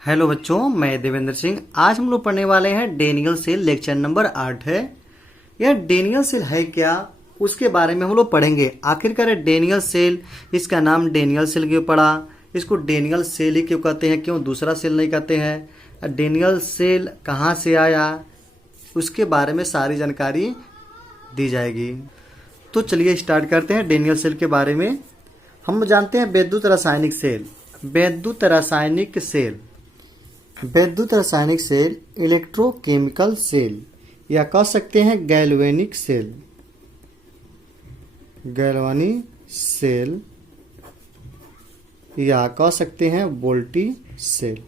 Hello बच्चों, मैं देवेंद्र सिंह। आज हम लोग पढ़ने वाले हैं डेनियल सेल। लेक्चर नंबर 8 है। यह डेनियल सेल है क्या, उसके बारे में हम लोग पढ़ेंगे। आखिरकार डेनियल सेल, इसका नाम डेनियल सेल क्यों पड़ा, इसको डेनियल सेल ही क्यों कहते हैं, क्यों दूसरा सेल नहीं कहते हैं, डेनियल सेल कहाँ से आया, उसके बारे में सारी जानकारी दी जाएगी। तो चलिए स्टार्ट करते हैं डेनियल सेल के बारे में। हम जानते हैं वैद्युत रासायनिक सेल। वैद्युत रासायनिक सेल, वैद्युत रासायनिक सेल, इलेक्ट्रोकेमिकल सेल, या कह सकते हैं गैल्वेनिक सेल, गैल्वानी सेल, या कह सकते हैं वोल्टी सेल।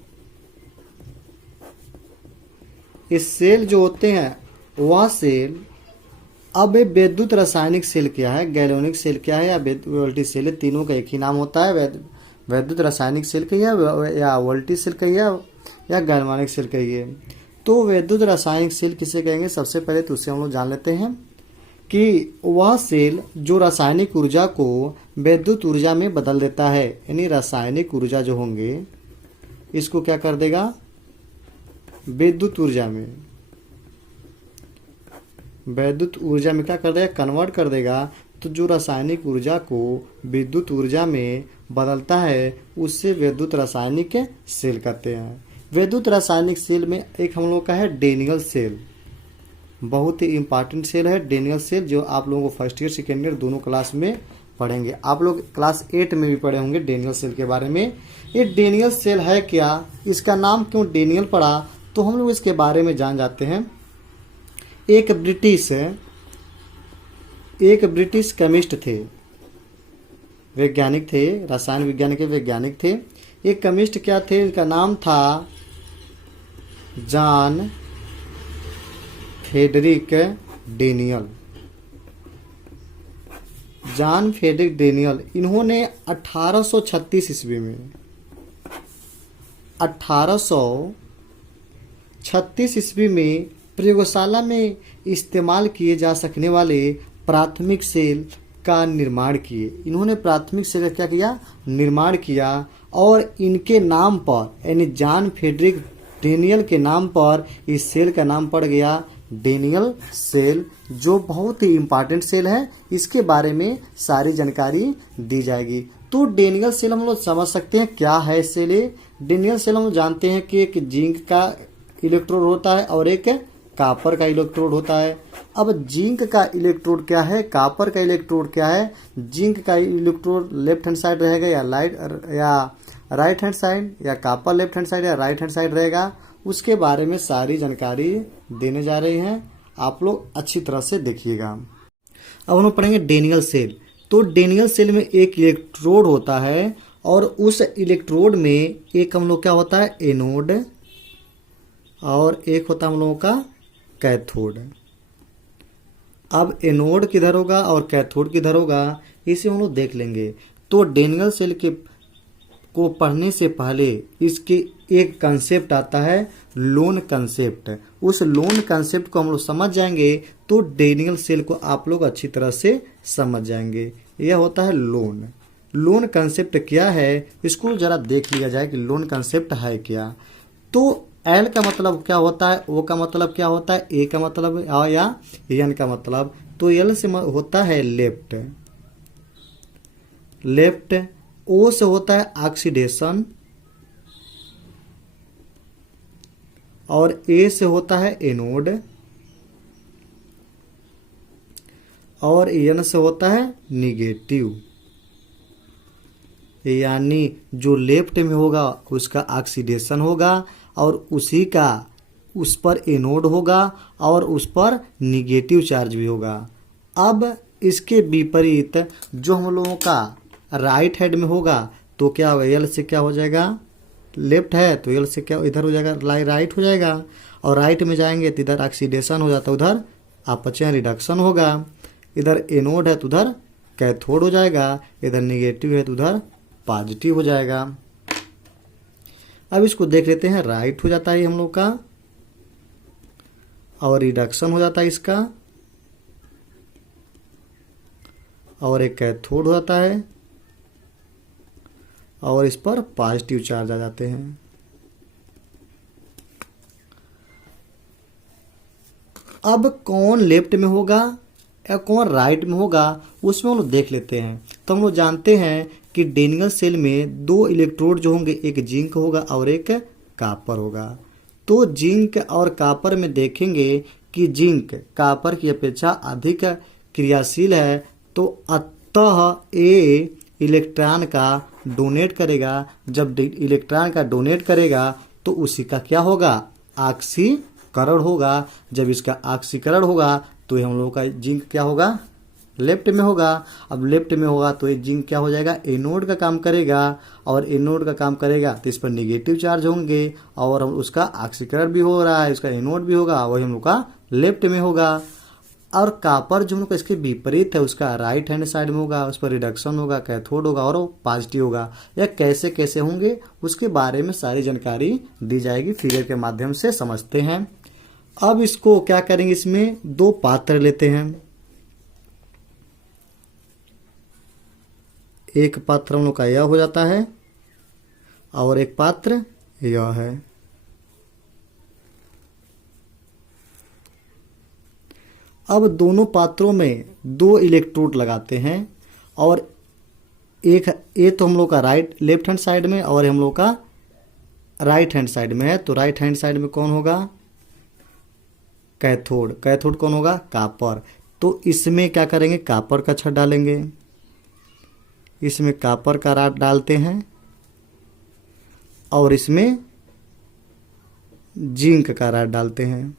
इस सेल जो होते हैं वह सेल, अब वैद्युत रासायनिक सेल क्या है, गैल्वेनिक सेल क्या है, या वोल्टी सेल है, तीनों का एक ही नाम होता है। वैद्युत रासायनिक सेल कहिए या वोल्टी सेल कहिए या गैल्वेनिक सेल कहिए। तो वैद्युत रासायनिक सेल किसे कहेंगे, सबसे पहले तो उससे हम लोग जान लेते हैं कि वह सेल जो रासायनिक ऊर्जा को वैद्युत ऊर्जा में बदल देता है, यानी रासायनिक ऊर्जा जो होंगे इसको क्या कर देगा, विद्युत ऊर्जा में, वैद्युत ऊर्जा में क्या कर देगा, कन्वर्ट कर देगा। तो जो रासायनिक ऊर्जा को विद्युत ऊर्जा में बदलता है उससे वैद्युत रासायनिक सेल कहते हैं। वैद्युत रासायनिक सेल में एक हम लोग का है डेनियल सेल, बहुत ही इंपॉर्टेंट सेल है डेनियल सेल, जो आप लोगों को फर्स्ट ईयर सेकेंड ईयर दोनों क्लास में पढ़ेंगे। आप लोग क्लास 8 में भी पढ़े होंगे डेनियल सेल के बारे में। ये डेनियल सेल है क्या, इसका नाम क्यों डेनियल पड़ा, तो हम लोग इसके बारे में जान जाते हैं। एक ब्रिटिश केमिस्ट थे, वैज्ञानिक थे, रसायन विज्ञान के वैज्ञानिक थे। एक केमिस्ट क्या थे, इनका नाम था John Frederick Daniell. John Frederick Daniell, इन्होंने 1836 ईस्वी में 1836 ईस्वी में प्रयोगशाला में इस्तेमाल किए जा सकने वाले प्राथमिक सेल का निर्माण किए। इन्होंने प्राथमिक सेल का क्या किया, निर्माण किया, और इनके नाम पर यानी जॉन फ्रेडरिक डेनियल के नाम पर इस सेल का नाम पड़ गया डेनियल सेल, जो बहुत ही इंपॉर्टेंट सेल है। इसके बारे में सारी जानकारी दी जाएगी। तो डेनियल सेल हम लोग समझ सकते हैं क्या है सेल। डेनियल सेल हम लोग जानते हैं कि एक जिंक का इलेक्ट्रोड होता है और एक कॉपर का इलेक्ट्रोड होता है। अब जिंक का इलेक्ट्रोड क्या है, कॉपर का इलेक्ट्रोड क्या है। जिंक का इलेक्ट्रोड लेफ्ट हैंड साइड रहेगा या राइट हैंड साइड, या कॉपर लेफ्ट हैंड साइड या राइट हैंड साइड रहेगा, उसके बारे में सारी जानकारी देने जा रहे हैं। आप लोग अच्छी तरह से देखिएगा। अब हम लोग पढ़ेंगे डेनियल सेल। तो डेनियल सेल में एक इलेक्ट्रोड होता है और उस इलेक्ट्रोड में एक हम लोग क्या होता है, एनोड, और एक होता है हम लोगों का कैथोड। अब एनोड किधर होगा और कैथोड किधर होगा, इसे हम लोग देख लेंगे। तो डेनियल सेल के को पढ़ने से पहले इसके एक कंसेप्ट आता है, लोन कंसेप्ट। उस लोन कंसेप्ट को हम लोग समझ जाएंगे तो डेनियल सेल को आप लोग अच्छी तरह से समझ जाएंगे। यह होता है लोन। लोन कंसेप्ट क्या है, इसको जरा देख लिया जाए कि लोन कंसेप्ट है क्या। तो एल का मतलब क्या होता है, ओ का मतलब क्या होता है, ए का मतलब या एन का मतलब। तो एल से होता है लेफ्ट, ओ से होता है ऑक्सीडेशन, और ए से होता है एनोड, और एन से होता है निगेटिव। यानी जो लेफ्ट में होगा उसका ऑक्सीडेशन होगा और उसी का उस पर एनोड होगा और उस पर निगेटिव चार्ज भी होगा। अब इसके विपरीत जो हम लोगों का राइट हैंड में होगा तो क्या होगा, एल से क्या हो जाएगा, लेफ्ट है तो एल से क्या इधर हो जाएगा, राइट हो जाएगा, और राइट में जाएंगे तो इधर ऑक्सीडेशन हो जाता है, उधर अपचयन रिडक्शन होगा। इधर एनोड है तो उधर कैथोड हो जाएगा, इधर निगेटिव है तो उधर पॉजिटिव हो जाएगा। अब इसको देख लेते हैं, राइट हो जाता है हम लोग का, और रिडक्शन हो जाता है इसका, और एक कैथोड हो जाता है, और इस पर पॉजिटिव चार्ज आ जाते हैं। अब कौन लेफ्ट में होगा या कौन राइट में होगा उसमें हम लोग देख लेते हैं। तो हम लोग जानते हैं कि डेनियल सेल में 2 इलेक्ट्रोड जो होंगे, एक जिंक होगा और एक कापर होगा। तो जिंक और कापर में देखेंगे कि जिंक कापर की अपेक्षा अधिक क्रियाशील है, तो अतः ए इलेक्ट्रॉन का डोनेट करेगा। जब इलेक्ट्रॉन का डोनेट करेगा तो उसी का क्या होगा, ऑक्सीकरण होगा। जब इसका ऑक्सीकरण होगा तो हम लोगों का जिंक क्या होगा, लेफ्ट में होगा। अब लेफ्ट में होगा तो ये जिंक क्या हो जाएगा, एनोड का काम करेगा, और एनोड का काम करेगा तो इस पर नेगेटिव चार्ज होंगे, और उसका ऑक्सीकरण भी हो रहा है, उसका एनोड भी होगा, वही हम लोग का लेफ्ट में होगा। और कापर जो हम लोग का इसके विपरीत है, उसका राइट हैंड साइड में होगा, उस पर रिडक्शन होगा, कैथोड होगा और पॉजिटिव होगा। या कैसे कैसे होंगे उसके बारे में सारी जानकारी दी जाएगी, फिगर के माध्यम से समझते हैं। अब इसको क्या करेंगे, इसमें 2 पात्र लेते हैं। एक पात्र हम लोग का यह हो जाता है और एक पात्र यह है। अब दोनों पात्रों में 2 इलेक्ट्रोड लगाते हैं, और एक ये तो हम लोग का लेफ्ट हैंड साइड में और हम लोग का राइट हैंड साइड में है। तो राइट हैंड साइड में कौन होगा, कैथोड। कैथोड कौन होगा, कापर। तो इसमें क्या करेंगे, कापर का छड़ डालेंगे, इसमें कापर का राड डालते हैं, और इसमें जिंक का राड डालते हैं।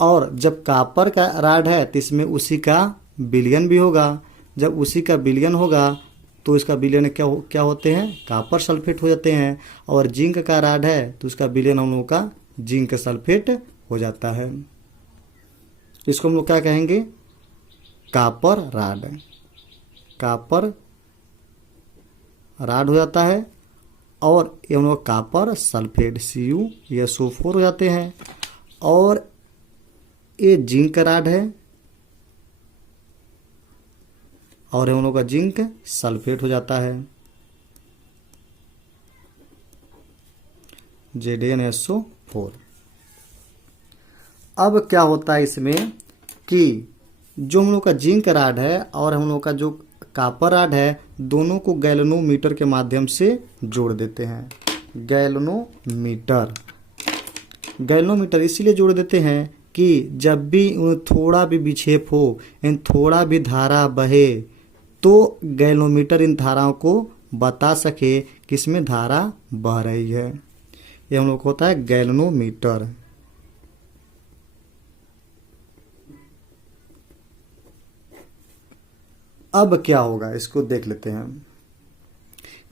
और जब कापर का राड है तो इसमें उसी का विलयन भी होगा। जब उसी का विलयन होगा तो इसका विलयन क्या होते हैं, कापर सल्फेट हो जाते हैं। और जिंक का राड है तो उसका विलयन हम लोग का जिंक सल्फेट हो जाता है। इसको हम लोग क्या कहेंगे, कापर राड। कापर राड हो जाता है, और ये हम लोग कापर सल्फेट CuSO4 हो जाते हैं। और ये जिंक का राड है, और हम लोग का जिंक सल्फेट हो जाता है, ZnSO4। अब क्या होता है इसमें कि जो हम लोग का जिंक राड है और हम लोग का जो कापर राड है, दोनों को गैल्वेनोमीटर के माध्यम से जोड़ देते हैं। गैल्वेनोमीटर इसीलिए जोड़ देते हैं कि जब भी थोड़ा भी विक्षेप हो, इन थोड़ा भी धारा बहे, तो गैल्वेनोमीटर इन धाराओं को बता सके कि इसमें धारा बह रही है। ये हम लोग को होता है गैल्वेनोमीटर। अब क्या होगा इसको देख लेते हैं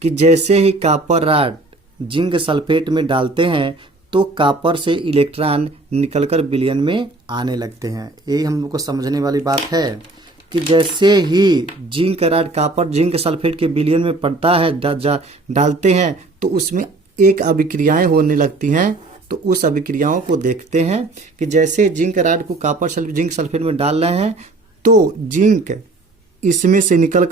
कि जैसे ही कापर राड जिंक सल्फेट में डालते हैं तो कापर से इलेक्ट्रॉन निकलकर विलयन में आने लगते हैं। यही हम लोग को समझने वाली बात है कि जैसे ही zinc rod copper zinc sulphate के विलयन में पड़ता है, डालते हैं, तो उसमें एक अभिक्रियाएं होने लगती हैं। तो उस अभिक्रियाओं को देखते हैं कि जैसे जिंक राड को कापर जिंक सल्फेट में डाल रहे हैं तो जिंक इसमें से निकल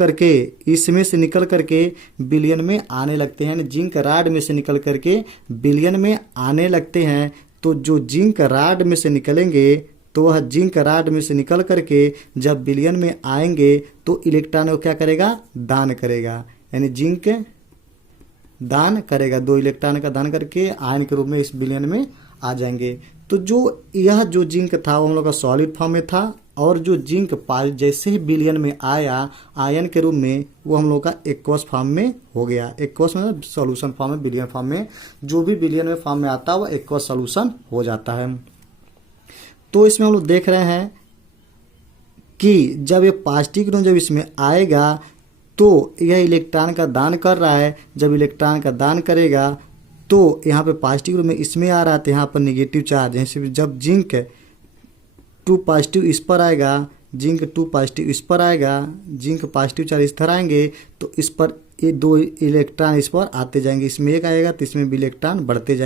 करके विलयन में आने लगते हैं। जिंक राड में से निकल करके विलयन में आने लगते हैं। तो जो जिंक राड में से निकलेंगे तो वह जिंक राड में से निकल करके जब विलयन में आएंगे तो इलेक्ट्रॉन को क्या करेगा, दान करेगा। यानी जिंक दान करेगा, 2 इलेक्ट्रॉन का दान करके आयन के रूप में इस विलयन में आ जाएंगे। तो जो जिंक था वो हम लोग का सॉलिड फॉर्म में था, और जो जिंक जैसे ही विलयन में आया आयन के रूप में, वो हम लोग का एक्वस फॉर्म में हो गया। एक्वस मतलब सॉल्यूशन फॉर्म में, विलयन फॉर्म में। जो भी विलयन में फॉर्म में आता है वो एक्वस सॉल्यूशन हो जाता है। तो इसमें हम लोग देख रहे हैं कि जब ये पॉजिटिव इलेक्ट्रॉन जब इसमें आएगा तो यह इलेक्ट्रॉन का दान कर रहा है। जब इलेक्ट्रॉन का दान करेगा तो यहाँ पे पॉजिटिव में इसमें आ रहा है, तो यहाँ पर नेगेटिव चार्ज। जैसे जब जिंक 2 पॉजिटिव इस पर आएगा, जिंक 2 पॉजिटिव इस पर आएगा, जिंक पॉजिटिव चार्ज इस तरह आएंगे, तो इस पर ये 2 इलेक्ट्रॉन इस पर आते जाएंगे। इसमें एक आएगा तो इसमें भी इलेक्ट्रॉन बढ़ते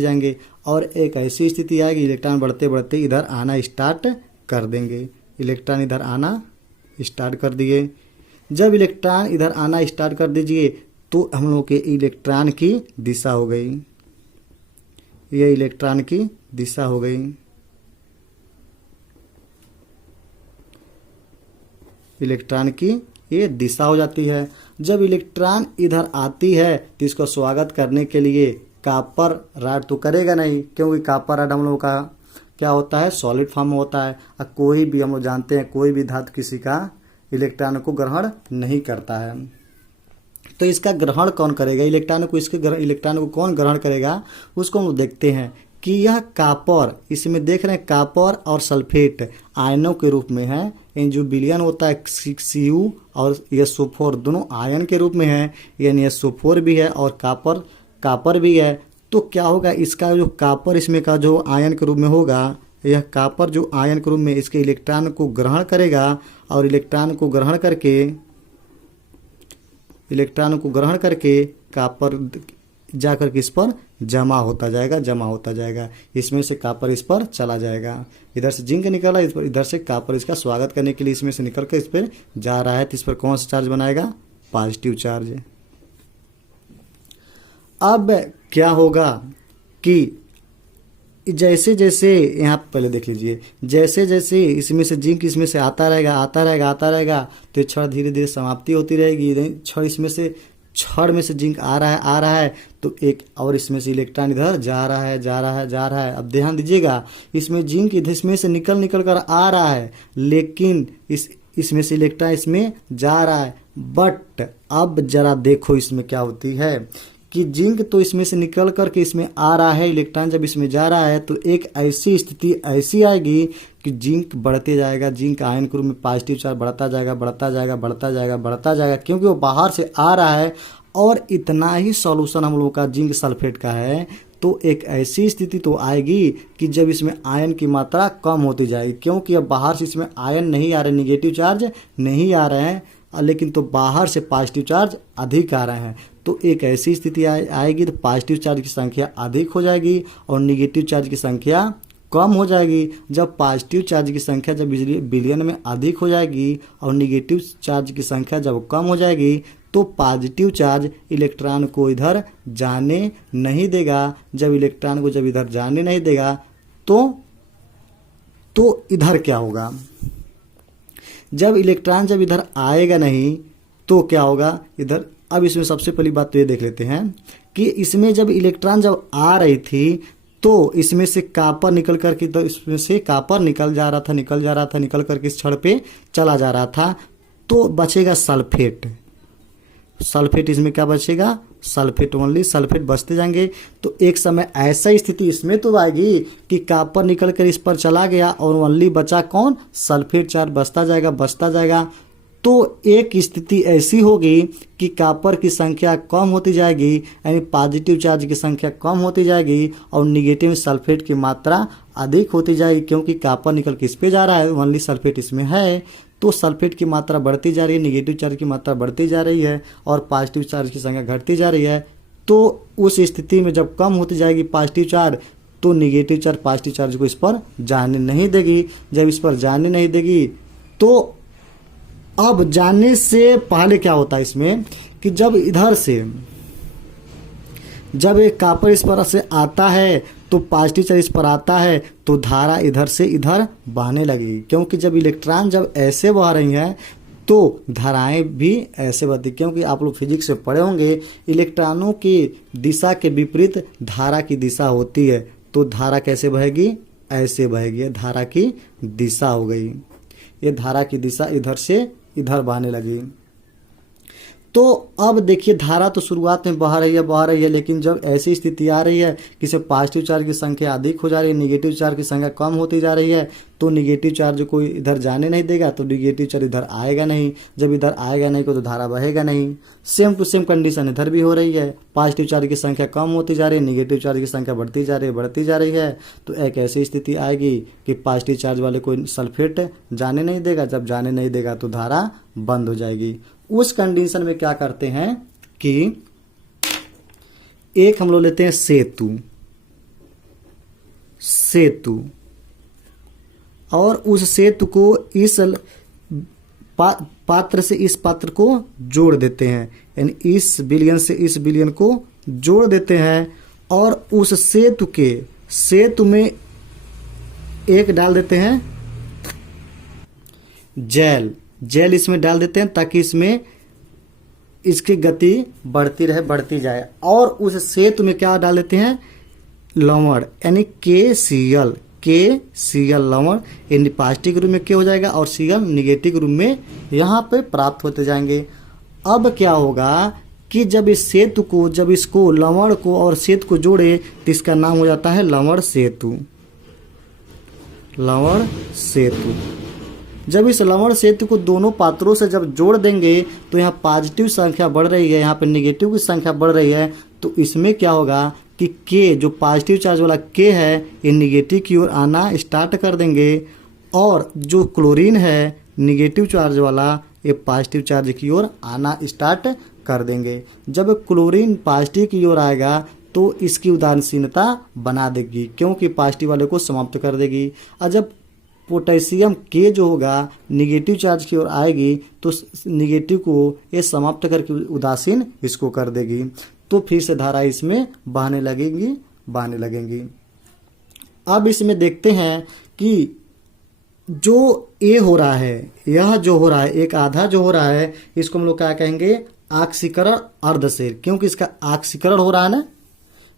जाएंगे, और एक ऐसी स्थिति आएगी इलेक्ट्रॉन बढ़ते बढ़ते इधर आना स्टार्ट कर देंगे। इलेक्ट्रॉन इधर आना स्टार्ट कर दिए। जब इलेक्ट्रॉन इधर आना स्टार्ट कर दीजिए तो हम लोग के इलेक्ट्रॉन की दिशा हो गई। ये इलेक्ट्रॉन की दिशा हो गई। इलेक्ट्रॉन की ये दिशा हो जाती है। जब इलेक्ट्रॉन इधर आती है तो इसको स्वागत करने के लिए कॉपर रॉड तो करेगा नहीं, क्योंकि कॉपर रॉड हम लोगों का क्या होता है, सॉलिड फॉर्म में होता है। और कोई भी हम लोग जानते हैं कोई भी धातु किसी का इलेक्ट्रॉन को ग्रहण नहीं करता है। तो इसका ग्रहण कौन करेगा, इलेक्ट्रॉन को, इलेक्ट्रॉन को कौन ग्रहण करेगा उसको हम लोग देखते हैं कि यह कॉपर, इसमें देख रहे हैं कॉपर और सल्फेट आयनों के रूप में है। इन जो विलयन होता है Cu और SO4 दोनों आयन के रूप में है, यानी SO4 भी है और कॉपर भी है। तो क्या होगा, इसका जो कॉपर इसमें का जो आयन के रूप में होगा, यह कॉपर जो आयन के रूप में इसके इलेक्ट्रॉन को ग्रहण करेगा और इलेक्ट्रॉन को ग्रहण करके कॉपर जाकर के इस पर जमा होता जाएगा। इसमें से कॉपर इस पर चला जाएगा। इधर से जिंक निकला, इधर से कॉपर इसका स्वागत करने के लिए इसमें से निकल कर इस पर जा रहा है। तो इस पर कौन सा चार्ज बनाएगा, पॉजिटिव चार्ज। अब क्या होगा कि जैसे जैसे यहाँ पहले देख लीजिए, जैसे जैसे इसमें से जिंक इसमें से आता रहेगा तो क्षण धीरे धीरे समाप्ति होती रहेगी। क्षण इसमें से छड़ में से जिंक आ रहा है तो एक और इसमें से इलेक्ट्रॉन इधर जा रहा है। अब ध्यान दीजिएगा, इसमें जिंक इसमें से निकल कर आ रहा है, लेकिन इसमें से इलेक्ट्रॉन इसमें जा रहा है। बट अब जरा देखो इसमें क्या होती है कि जिंक तो इसमें से निकल करके इसमें आ रहा है, इलेक्ट्रॉन जब इसमें जा रहा है तो एक ऐसी स्थिति ऐसी आएगी कि जिंक बढ़ते जाएगा, जिंक आयन के रूप में पॉजिटिव चार्ज बढ़ता जाएगा, क्योंकि वो बाहर से आ रहा है। और इतना ही सॉल्यूशन हम लोगों का जिंक सल्फेट का है। तो एक ऐसी स्थिति तो आएगी कि जब इसमें आयन की मात्रा कम होती जाएगी, क्योंकि अब बाहर से इसमें आयन नहीं आ रहे, निगेटिव चार्ज नहीं आ रहे हैं, लेकिन तो बाहर से पॉजिटिव चार्ज अधिक आ रहे हैं। तो एक ऐसी स्थिति आएगी तो पॉजिटिव चार्ज की संख्या अधिक हो जाएगी और निगेटिव चार्ज की संख्या कम हो जाएगी। जब पॉजिटिव चार्ज की संख्या जब विलयन में अधिक हो जाएगी और निगेटिव चार्ज की संख्या जब कम हो जाएगी तो पॉजिटिव चार्ज इलेक्ट्रॉन को इधर जाने नहीं देगा। जब इलेक्ट्रॉन को जब इधर जाने नहीं देगा तो इधर क्या होगा, जब इलेक्ट्रॉन जब इधर आएगा नहीं तो क्या होगा इधर। अब इसमें सबसे पहली बात तो ये देख लेते हैं कि इसमें जब इलेक्ट्रॉन जब आ रही थी तो इसमें से कॉपर निकल करके, तो इसमें से कॉपर निकल जा रहा था, निकल करके इस छड़ पे चला जा रहा था। तो बचेगा सल्फेट इसमें क्या बचेगा, सल्फेट, ओनली सल्फेट बचते जाएंगे। तो एक समय ऐसा स्थिति इसमें तो आएगी कि कॉपर निकल कर इस पर चला गया और ओनली बचा कौन, सल्फेट चार्ज बचता जाएगा। तो एक स्थिति ऐसी होगी कि कॉपर की संख्या कम होती जाएगी, यानी पॉजिटिव चार्ज की संख्या कम होती जाएगी और निगेटिव सल्फेट की मात्रा अधिक होती जाएगी, क्योंकि कॉपर निकल के इस पे जा रहा है, ओनली सल्फेट इसमें है। तो सल्फेट की मात्रा बढ़ती जा रही है, निगेटिव चार्ज की मात्रा बढ़ती जा रही है और पॉजिटिव चार्ज की संख्या घटती जा रही है। तो उस स्थिति में जब कम होती जाएगी पॉजिटिव चार्ज तो निगेटिव चार्ज पॉजिटिव चार्ज को इस पर जाने नहीं देगी। जब इस पर जाने नहीं देगी तो अब जाने से पहले क्या होता है इसमें कि जब इधर से जब एक कॉपर इस पर से आता है तो पॉजिटिव चार्ज इस पर आता है तो धारा इधर से इधर बहने लगेगी, क्योंकि जब इलेक्ट्रॉन जब ऐसे बह रही हैं तो धाराएं भी ऐसे बहती, क्योंकि आप लोग फिजिक्स से पढ़े होंगे इलेक्ट्रॉनों की दिशा के विपरीत धारा की दिशा होती है। तो धारा कैसे बहेगी, ऐसे बहेगी, धारा की दिशा हो गई, ये धारा की दिशा इधर से इधर बहने लगी। तो अब देखिए धारा तो शुरुआत में बह रही है, लेकिन जब ऐसी स्थिति आ रही है कि से पॉजिटिव चार्ज की संख्या अधिक हो जा रही है, निगेटिव चार्ज की संख्या कम होती जा रही है, तो निगेटिव चार्ज को इधर जाने नहीं देगा तो निगेटिव चार्ज इधर आएगा नहीं। जब इधर आएगा नहीं तो धारा बहेगा नहीं। सेम टू सेम कंडीशन इधर भी हो रही है, पॉजिटिव चार्ज की संख्या कम होती जा रही है, निगेटिव चार्ज की संख्या बढ़ती जा रही है। तो एक ऐसी स्थिति आएगी कि पॉजिटिव चार्ज वाले को सल्फेट जाने नहीं देगा, जब जाने नहीं देगा तो धारा बंद हो जाएगी। उस कंडीशन में क्या करते हैं कि एक हम लोग लेते हैं सेतु और उस सेतु को इस पात्र से इस पात्र को जोड़ देते हैं, यानी इस विलयन से इस विलयन को जोड़ देते हैं। और उस सेतु में एक डाल देते हैं जेल इसमें डाल देते हैं ताकि इसमें इसकी गति बढ़ती रहे, बढ़ती जाए। और उस सेतु में क्या डाल देते हैं, लवण, यानी KCl लवण। यानी पॉजिटिव रूप में के हो जाएगा और Cl निगेटिव रूप में यहाँ पे प्राप्त होते जाएंगे। अब क्या होगा कि जब इस सेतु को, जब इसको लवण को और सेतु को जोड़े तो इसका नाम हो जाता है लवण सेतु। जब इस लवण सेतु को दोनों पात्रों से जब जोड़ देंगे तो यहाँ पॉजिटिव संख्या बढ़ रही है, यहाँ पे निगेटिव की संख्या बढ़ रही है। तो इसमें क्या होगा कि के, जो पॉजिटिव चार्ज वाला के है, ये निगेटिव की ओर आना स्टार्ट कर देंगे और जो क्लोरीन है निगेटिव चार्ज वाला, ये पॉजिटिव चार्ज की ओर आना स्टार्ट कर देंगे। जब क्लोरीन पॉजिटिव की ओर आएगा तो इसकी उदासीनता बना देगी, क्योंकि पॉजिटिव वाले को समाप्त कर देगी। और जब पोटेशियम के जो होगा निगेटिव चार्ज की ओर आएगी तो निगेटिव को ये समाप्त करके उदासीन इसको कर देगी। तो फिर से धारा इसमें बहने लगेंगी। अब इसमें देखते हैं कि जो ए हो रहा है, यह जो हो रहा है, एक आधा जो हो रहा है, इसको हम लोग क्या कहेंगे, आक्सीकरण अर्धसेल। क्योंकि इसका आक्सीकरण हो रहा है ना,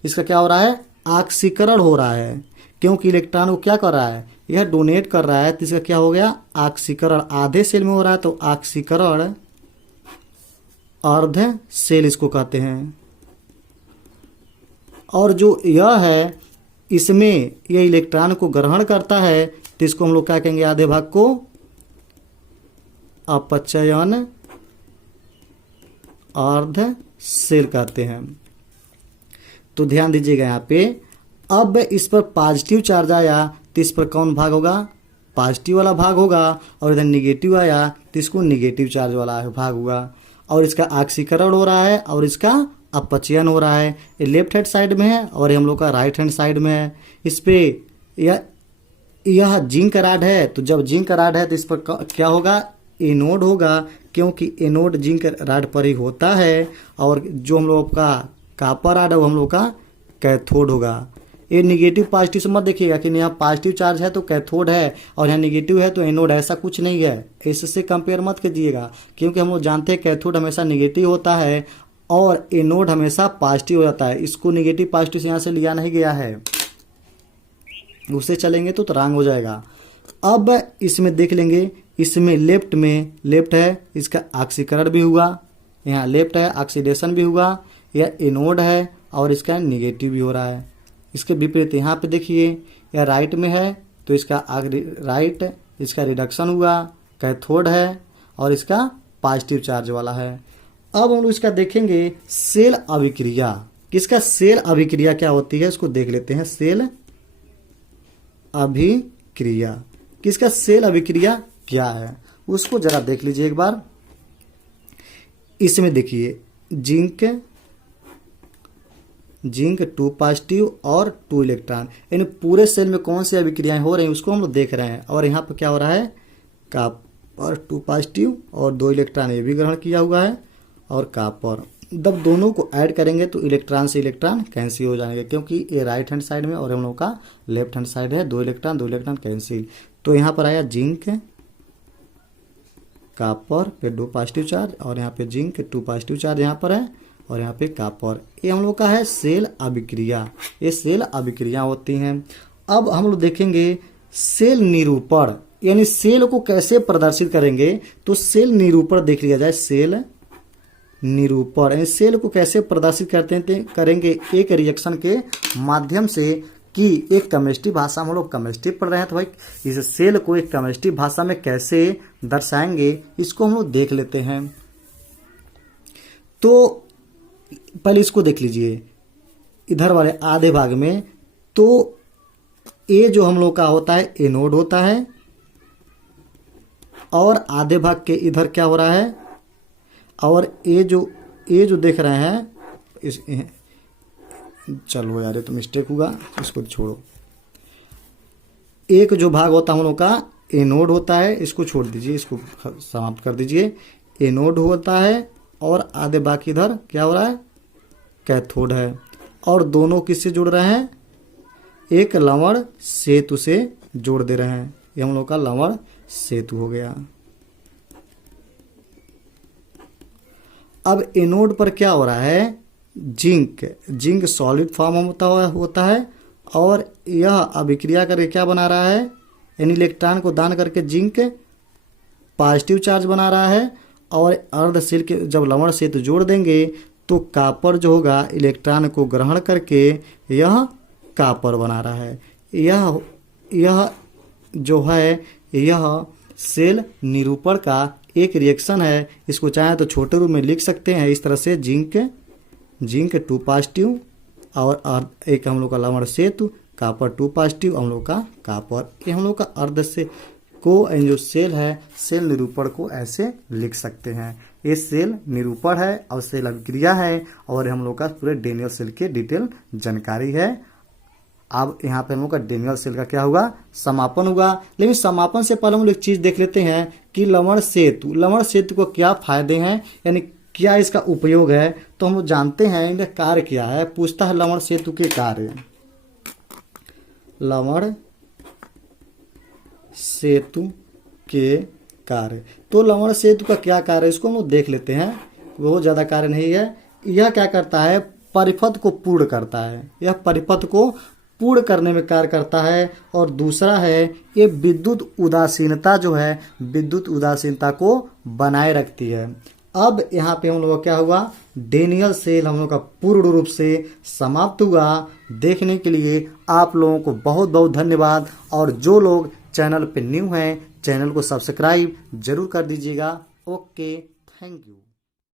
इसका क्या हो रहा है, आक्सीकरण हो रहा है, क्योंकि इलेक्ट्रॉन को क्या कर रहा है, यह डोनेट कर रहा है। तो इसका क्या हो गया, आक्सीकरण। आधे सेल में हो रहा है तो आक्सीकरण अर्ध सेल इसको कहते हैं। और जो यह है, इसमें यह इलेक्ट्रॉन को ग्रहण करता है तो इसको हम लोग क्या कहेंगे, आधे भाग को अपचयन अर्ध सेल कहते हैं। तो ध्यान दीजिएगा यहाँ पे, अब इस पर पॉजिटिव चार्ज आया तो इस पर कौन भाग होगा, पॉजिटिव वाला भाग होगा। और इधर निगेटिव आया तो इसको निगेटिव चार्ज वाला भाग होगा। और इसका ऑक्सीकरण हो रहा है और इसका अपचयन हो रहा है। ये लेफ्ट हैंड साइड में है और ये हम लोग का राइट हैंड साइड में है। इस पे यह जिंक राड है, तो जब जिंक राड है तो इस पर क्या होगा, एनोड होगा, क्योंकि एनोड जिंक राड पर ही होता है। और जो हम लोग का कॉपर राड है वो हम लोग का कैथोड होगा। ये निगेटिव पॉजिटिव से मत देखिएगा कि यहाँ पॉजिटिव चार्ज है तो कैथोड है और यहाँ निगेटिव है तो एनोड, ऐसा कुछ नहीं है। इससे कंपेयर मत कीजिएगा, क्योंकि हम लोग जानते हैं कैथोड हमेशा निगेटिव होता है और एनोड हमेशा पॉजिटिव हो जाता है। इसको निगेटिव पॉजिटिव से यहाँ से लिया नहीं गया है, उससे चलेंगे तो रॉन्ग हो जाएगा। अब इसमें देख लेंगे, इसमें लेफ्ट है, इसका ऑक्सीकरण भी हुआ, यहाँ लेफ्ट है, ऑक्सीडेशन भी हुआ, यह एनोड है और इसका निगेटिव भी हो रहा है। इसके विपरीत यहाँ पे देखिए, यह राइट में है तो इसका राइट, इसका रिडक्शन हुआ, कैथोड है और इसका पॉजिटिव चार्ज वाला है। अब हम लोग इसका देखेंगे सेल अभिक्रिया। किसका सेल अभिक्रिया क्या होती है उसको देख लेते हैं। सेल अभिक्रिया, किसका सेल अभिक्रिया क्या है उसको जरा देख लीजिए एक बार। इसमें देखिए जिंक 2 पॉजिटिव और 2 इलेक्ट्रॉन, यानी पूरे सेल में कौन सी अभिक्रियाएं हो रही हैं उसको हम लोग देख रहे हैं। और यहाँ पर क्या हो रहा है, कॉपर 2 पॉजिटिव और 2 इलेक्ट्रॉन ये भी ग्रहण किया हुआ है और कॉपर। जब दोनों को ऐड करेंगे तो इलेक्ट्रॉन से इलेक्ट्रॉन कैंसिल हो जाएंगे, क्योंकि ये राइट हैंड साइड में और हम लोग का लेफ्ट हैंड साइड है। 2 इलेक्ट्रॉन कैंसिल। तो यहाँ पर आया जिंक कॉपर पे 2 पॉजिटिव चार्ज और यहाँ पे जिंक 2 पॉजिटिव चार्ज यहाँ पर है और यहाँ पे कॉपर। ये हम लोग का है सेल अभिक्रिया। ये सेल अभिक्रिया होती हैं। अब हम लोग देखेंगे सेल निरूपण, यानी सेल को कैसे प्रदर्शित करेंगे। तो सेल निरूपण देख लिया जाए। सेल निरूपण यानी सेल को कैसे प्रदर्शित करेंगे एक रिएक्शन के माध्यम से, कि एक केमिस्ट्री भाषा में, हम लोग केमिस्ट्री पढ़ रहे हैं तो भाई इस सेल को एक केमिस्ट्री भाषा में कैसे दर्शाएंगे इसको हम लोग देख लेते हैं। तो पहले इसको देख लीजिए, इधर वाले आधे भाग में तो ए जो हम लोग का होता है एनोड होता है और आधे भाग के इधर क्या हो रहा है, और ए जो देख रहे हैं इस, चलो यार ये तो मिस्टेक हुआ, इसको छोड़ो। एक जो भाग होता है हम लोग का एनोड होता है, इसको छोड़ दीजिए, इसको समाप्त कर दीजिए। एनोड होता है और आधे बाकी इधर क्या हो रहा है, कैथोड है। और दोनों किससे जुड़ रहे हैं, एक लवण सेतु से जोड़ दे रहे हैं। ये हम लोग का लवण सेतु हो गया। अब एनोड पर क्या हो रहा है, जिंक सॉलिड फॉर्म होता है और यह अभिक्रिया करके क्या बना रहा है, यानी इलेक्ट्रॉन को दान करके जिंक पॉजिटिव चार्ज बना रहा है और अर्धशील के जब लवण सेतु जोड़ देंगे तो कॉपर जो होगा इलेक्ट्रॉन को ग्रहण करके यह कॉपर बना रहा है। यह जो है यह सेल निरूपण का एक रिएक्शन है। इसको चाहे तो छोटे रूप में लिख सकते हैं इस तरह से, जिंक 2 पॉजिटिव और एक हम लोग का लवण सेतु कॉपर 2 पॉजिटिव, हम लोग का कॉपर। ये हम लोग का अर्ध से को जो सेल है सेल निरूपण को ऐसे लिख सकते हैं। ये सेल निरूपण है और सेल अभिक्रिया है और हम लोग का पूरे डेनियल सेल के डिटेल जानकारी है। अब यहाँ पे हम लोग का डेनियल सेल का क्या होगा, समापन होगा। लेकिन समापन से पहले हम लोग एक चीज देख लेते हैं कि लवण सेतु को क्या फायदे हैं, यानी क्या इसका उपयोग है। तो हम लोग जानते हैं इनका कार्य क्या है। पूछता है लवण सेतु के कार्य, लवण सेतु के कार्य। तो लवण सेतु का क्या कार्य है इसको हम लोग देख लेते हैं। बहुत ज्यादा कार्य नहीं है। यह क्या करता है, परिपथ को पूर्ण करता है। यह परिपथ को पूर्ण करने में कार्य करता है। और दूसरा है ये विद्युत उदासीनता जो है, विद्युत उदासीनता को बनाए रखती है। अब यहाँ पे हम लोग का क्या हुआ, डेनियल सेल हम लोग का पूर्ण रूप से समाप्त हुआ। देखने के लिए आप लोगों को बहुत बहुत धन्यवाद। और जो लोग चैनल पे न्यू हैं चैनल को सब्सक्राइब जरूर कर दीजिएगा। Okay, thank you.